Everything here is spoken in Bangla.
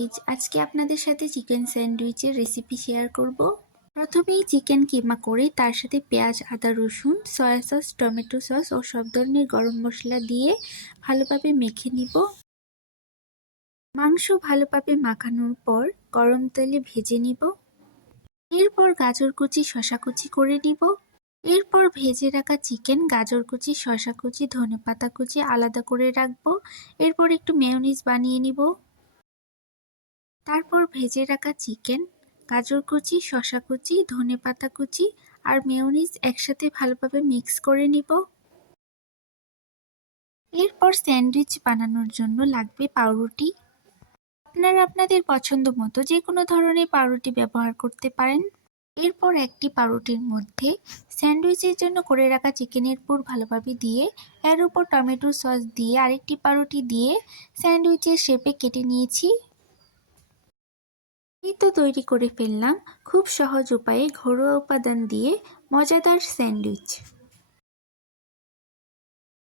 আজকে আপনাদের সাথে চিকেন স্যান্ডউইচের রেসিপি শেয়ার করব। প্রথমেই চিকেন কিমা করে তার সাথে পেঁয়াজ, আদা, রসুন, সয়া সস, টমেটো সস ও সব ধরনের গরম মশলা দিয়ে ভালোভাবে মেখে নিব। মাংস ভালোভাবে মাখানোর পর গরম তেলে ভেজে নিব। এরপর গাজর কুচি, শসা কুচি করে নিব। এরপর ভেজে রাখা চিকেন, গাজর কুচি, শসা কুচি, ধনেপাতা কুচি আলাদা করে রাখবো। এরপর একটু মেয়োনিজ বানিয়ে নিব। তারপর ভেজে রাখা চিকেন, গাজর কুচি, শসা কুচি, ধনেপাতা কুচি আর মেয়োনিজ একসাথে ভালোভাবে মিক্স করে নিব। এরপর স্যান্ডউইচ বানানোর জন্য লাগবে পাউরুটি। আপনারা আপনাদের পছন্দ মতো যে কোনো ধরনের পাউরুটি ব্যবহার করতে পারেন। এরপর একটি পাউরুটির মধ্যে স্যান্ডউইচের জন্য করে রাখা চিকেনের পুর ভালোভাবে দিয়ে এর উপর টমেটো সস দিয়ে আরেকটি পাউরুটি দিয়ে স্যান্ডউইচের শেপে কেটে নিয়েছি। এই তো তৈরি করে ফেললাম খুব সহজ উপায়ে ঘরোয়া উপাদান দিয়ে মজাদার স্যান্ডউইচ।